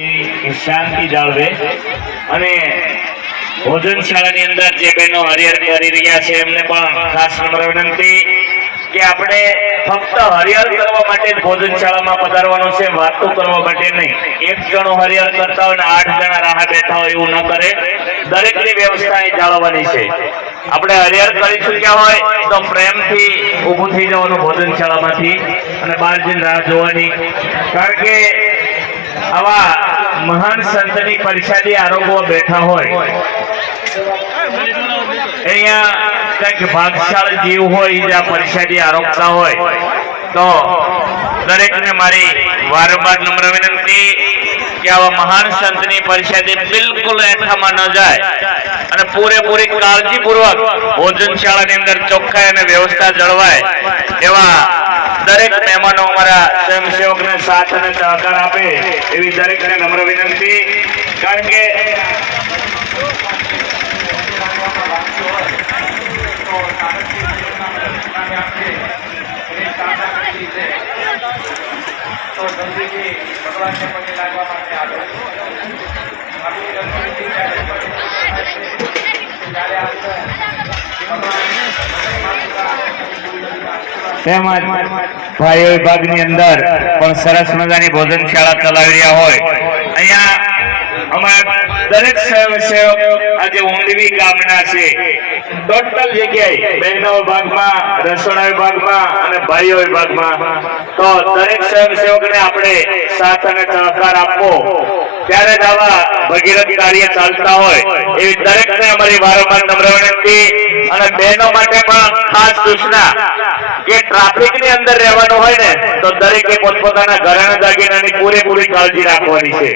શાંતિ જાળવે અને ભોજનશાળાની અંદર જે બહેનો હરિહર કરી રહ્યા છે એમને પણ ખાસ નમ્ર વિનંતી કે આપણે ફક્ત હરિહર કરવા માટે ભોજનશાળામાં પધારવાનું છે, વાતો કરવા માટે નહીં। એક જણો હરિહર કરતા હોય ને 8 જણા રાહ બેઠા હોય એવું ન કરે। દરેકની વ્યવસ્થા એ જાળવવાની છે। આપણે હરિહર કરી ચૂક્યા હોય તો પ્રેમથી ઊભું થઈ જવાનું ભોજનશાળામાંથી અને બહાર જઈને રાહ જોવાની, કારણ કે આવા મહાન સંતની પરિષદી આરોગો બેઠા હોય અહીંયા કંઈક ભાગશાળી જીવ હોય જે આ પરિષદી આરોગતા હોય તો દરેકને મારી વારંવાર નમ્ર વિનંતી કે આવા મહાન સંતની પરિષદી બિલકુલ એઠામાં ન જાય અને પૂરેપૂરી કાળજીપૂર્વક ભોજનશાળાની અંદર ચોખ્ખાઈ અને વ્યવસ્થા જળવાય એવા દરેક મહેમાનો અમારા સ્વયંસેવકને સાથ અને સહકાર આપે એવી દરેકને નમ્ર વિનંતી। કારણ કે ભાઈઓ વિભાગની અંદર પણ સરસ મજાની ભોજનશાળા ચલાવી રહ્યા હોય અહીંયા અમારા દરેક સ્વયંસેવક આજે ઊંડવી ગામના છે। ટોટલ જગ્યાએ બહેનો વિભાગમાં, રસોડા વિભાગમાં અને ભાઈઓ વિભાગમાં તો દરેક સ્વયંસેવકને આપણે સાથ અને સહકાર આપવો, ત્યારે જ આવા ભગીરથ કાર્ય ચાલતા હોય એવી દરેકને અમારી વારંવાર નમ્ર વિનંતી। અને બહેનો માટે પણ ખાસ સૂચના કે ટ્રાફિકની અંદર રહેવાનું હોય ને તો દરેકે પોતપોતાના ઘરેણા દાગીનાની પૂરેપૂરી કાળજી રાખવાની છે।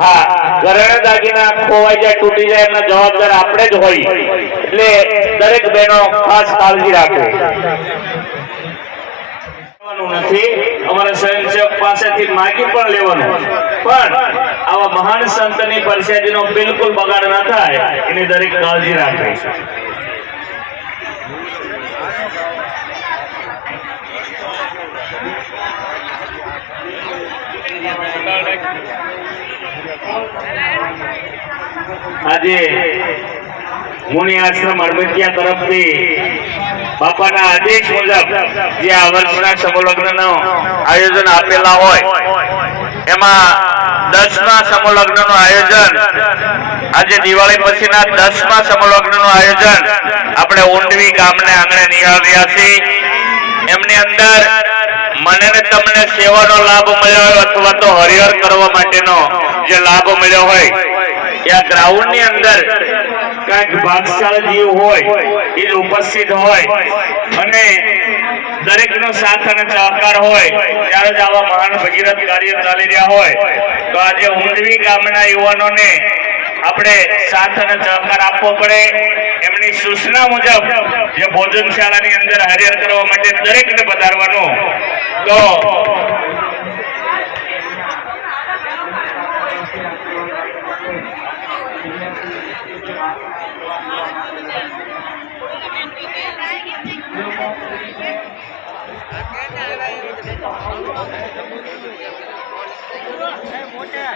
હા, ઘરેણા દાગીના ખોવાઈ જાય, તૂટી જાય એમના જવાબદાર આપણે જ હોય, એટલે દરેક બહેનો ખાસ કાળજી રાખે। નથી અમારા સ્વયંસેવક પાસેથી માગી પણ લેવાનું, પણ આવા મહાન સંતની પરિષદીનો બિલકુલ બગાડ ન થાય એની દરેક કાળજી રાખે। આજે મુનિ આશ્રમ અડબતિયા તરફથી બાપાના આદેશ મુજબ જે આ વર્ષના સમૂહલગ્નનું આયોજન આપેલા હોય એમાં 10મા સમૂહલગ્નનું આયોજન આજે દિવાળી પછીના 10મા સમૂહલગ્નનું આયોજન આપણે ઊંડવી ગામને આંગણે નિહાળ્યા છીએ। એમની અંદર મને ને તમને સેવાનો લાભ મળ્યો હોય અથવા તો હરિહર કરવા માટેનો જે લાભ મળ્યો હોય આ ગ્રાઉન્ડ ની અંદર કંઈક ભાગશાળી જીવ હોય એ ઉપસ્થિત હોય અને દરેકનો સાથ અને સહકાર હોય ત્યારે જ આવા મહાન ભગીરથ કાર્ય ચાલી રહ્યા હોય તો આજે ઊંડવી ગામના યુવાનોને આપણે સાથ અને સહકાર આપવો પડે। એમની સૂચના મુજબ જે ભોજનશાળાની અંદર હરિહર કરવા માટે દરેકને પધારવાનું તો મોટા